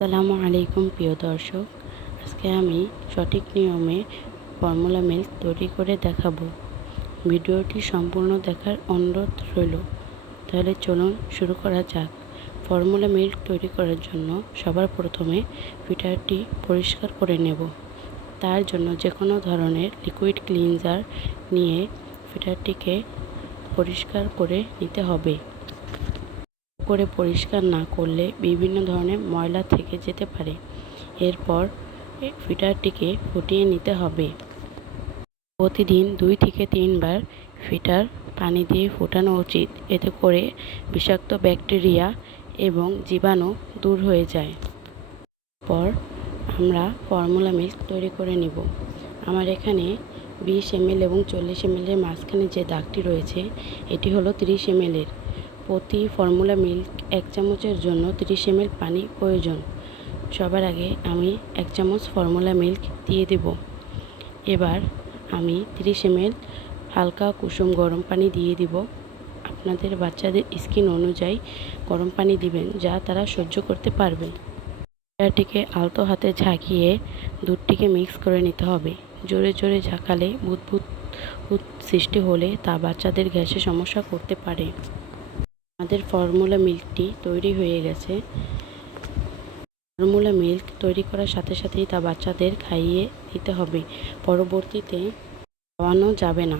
আসসালামু আলাইকুম প্রিয় দর্শক, আজকে আমি সঠিক নিয়মে ফর্মুলা মিল্ক তৈরি করে দেখাবো। ভিডিওটি সম্পূর্ণ দেখার অনুরোধ রইল। তাহলে চলুন শুরু করা যাক। ফর্মুলা মিল্ক তৈরি করার জন্য সবার প্রথমে ফিল্টারটি পরিষ্কার করে নেব। তার জন্য যে কোনো ধরনের লিকুইড ক্লিনজার নিয়ে ফিল্টারটিকে পরিষ্কার করে নিতে হবে। পরিষ্কার না করলে বিভিন্ন ধরনের ময়লা থেকে যেতে পারে। এরপর ফিল্টারটিকে ফুটিয়ে নিতে হবে। প্রতিদিন 2 থেকে 3 বার ফিল্টার পানি দিয়ে ফোটানো উচিত, এতে করে বিষাক্ত ব্যাকটেরিয়া এবং জীবাণু দূর হয়ে যায়। পর আমরা ফর্মুলা মিল্ক তৈরি করে নিব। আমার এখানে 20 ml এবং 40 ml এর মাঝখানে যে দাগটি রয়েছে এটি হলো 30 ml এর। প্রতি ফর্মুলা মিল্ক 1 চামচের জন্য 30 ml পানি প্রয়োজন। সবার আগে আমি 1 চামচ ফর্মুলা মিল্ক দিয়ে দেব। এবার আমি 30 ml হালকা কুসুম গরম পানি দিয়ে দিব। আপনাদের বাচ্চাদের স্কিন অনুযায়ী গরম পানি দিবেন, যা তারা সহ্য করতে পারবে। এটাটিকে আলতো হাতে ঝাঁকিয়ে দুধটিকে মিক্স করে নিতে হবে। জোরে জোরে ঝাঁকালে বুদবুদ সৃষ্টি হলে তা বাচ্চাদের গ্যাসের সমস্যা করতে পারে। আমাদের ফর্মুলা মিল্কটি তৈরি হয়ে গেছে। ফর্মুলা মিল্ক তৈরি করার সাথে সাথেই তা বাচ্চাদের খাইয়ে দিতে হবে। পরবর্তীতে খাওয়ানো যাবে না।